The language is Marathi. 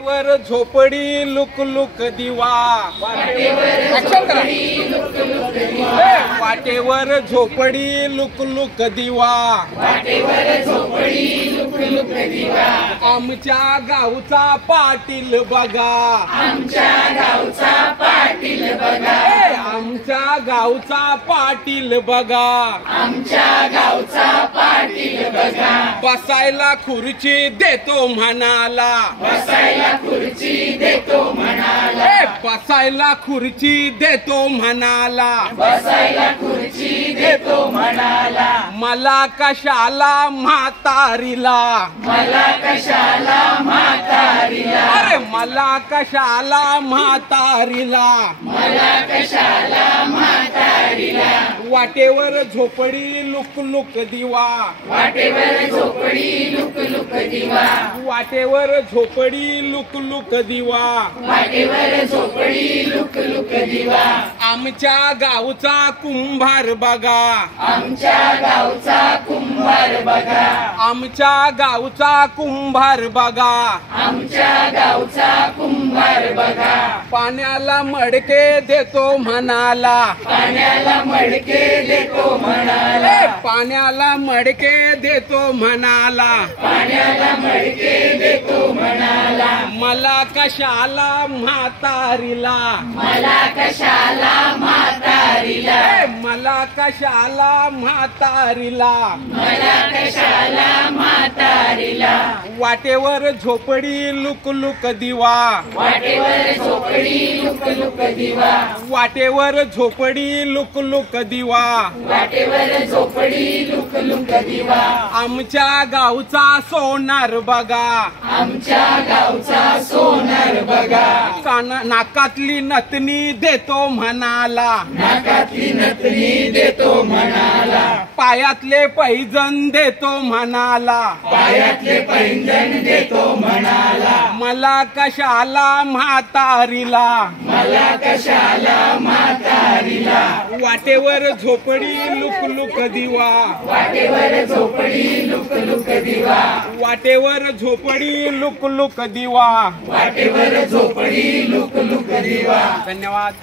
वाटेवर झोपडी लुक लुक दिवा, वाटेवर झोपडी लुक लुक दिवा, आमच्या गावचा पाटील बघा, आमच्या गावचा पाटील बघा, आमच्या गावचा पाटील बघा, आमच्या गावचा पाटील बघा, बसायला खुर्ची देतो म्हणाला, बसायला खुर्ची देतो म्हणाला, बसायला खुर्ची देतो म्हणाला, बसायला खुर्ची देतो म्हणाला, मला कशाला म्हातारीला, मला कशाला म्हातारीला, अरे मला कशाला म्हातारीला, मला कशाला म्हातारीला, वाटेवर झोपडी लुक लुक दिवा, वाटेवर झोपडी लुक लुक दिवा, वाटेवर झोपडी लुक लुक दिवा, वाटेवर झोपडी लुक लुक दिवा, आमच्या गावचा कुंभार बघा, आमच्या गावचा कुंभार बघा, आमच्या गावचा कुंभार बघा, आमच्या गावचा कुंभार बघा, पाण्याला मडके देतो म्हणाला, पाण्याला मडके देतो म्हणाला, पाण्याला मडके देतो म्हणाला, पाण्याला मडके देतो म्हणाला, मला कशाला म्हातारीला, मला कशाला म्हातारीला, मला कशाला म्हातारीला, मला कशाला म्हातारीला, वाटेवर झोपडी लुक लुक दिवा, वाटेवर झोपडी लुक लुक दिवा, वाटेवर झोपडी लुक लुक दिवा, वाटेवर झोपडी लुक लुक दिवा, आमच्या गावचा सोनार बघा, आमच्या गावचा सोनार बघा, नाकातली नथनी देतो म्हणाला, नाकातली नथनी देतो म्हणाला, पायातले पैंजण देतो म्हणाला, पायातले पैंजण देतो म्हणाला, मला कशाला म्हातारीला, मला कशाला म्हातारीला, वाटेवर झोपडी लुक लुक दिवा, वाटेवर झोपडी लुक लुक दिवा, वाटेवर झोपडी लुक लुक दिवा, वाटेवर झोपडी लुक लुक दिवा. धन्यवाद.